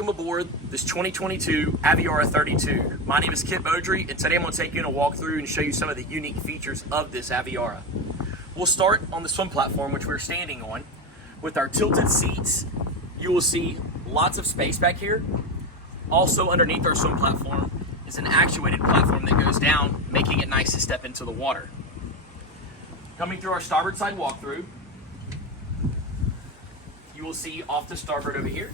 welcome aboard this 2022 Aviara 32. My name is Kit Beaudry, and today I'm going to take you on a walkthrough and show you some of the unique features of this Aviara. We'll start on the swim platform, which we're standing on. With our tilted seats, you will see lots of space back here. Also underneath our swim platform is an actuated platform that goes down, making it nice to step into the water. Coming through our starboard side walkthrough, you will see off to starboard over here.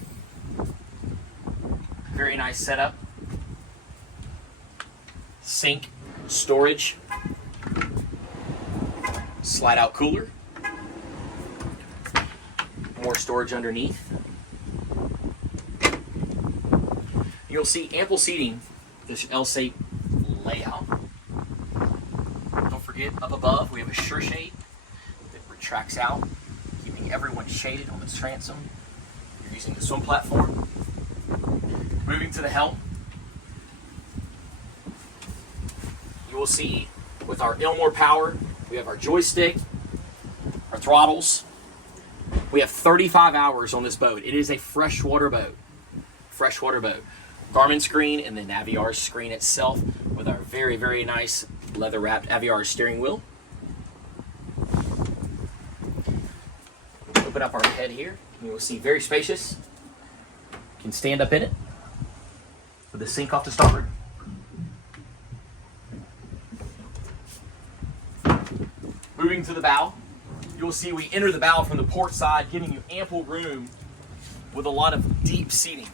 Very nice setup. Sink, storage, slide out cooler, more storage underneath. You'll see ample seating, this L-shaped layout. Don't forget, up above we have a sure shade that retracts out, keeping everyone shaded on this transom. You're using the swim platform. Moving to the helm, you will see with our Elmore power, we have our joystick, our throttles. We have 35 hours on this boat. It is a freshwater boat. Freshwater boat. Garmin screen and then Aviara's screen itself with our very, very nice leather-wrapped Aviara steering wheel. Open up our head here, and you will see very spacious. You can stand up in it with the sink off to starboard. Moving to the bow, you'll see we enter the bow from the port side, giving you ample room with a lot of deep seating.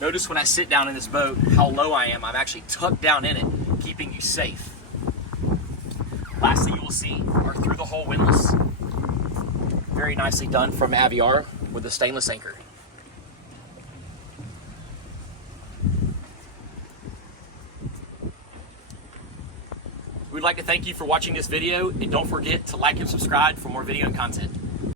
Notice when I sit down in this boat how low I am. I'm actually tucked down in it, keeping you safe. Lastly, you will see our through-the-hole windlass. Very nicely done from Aviara with a stainless anchor. We'd like to thank you for watching this video, and don't forget to like and subscribe for more video content.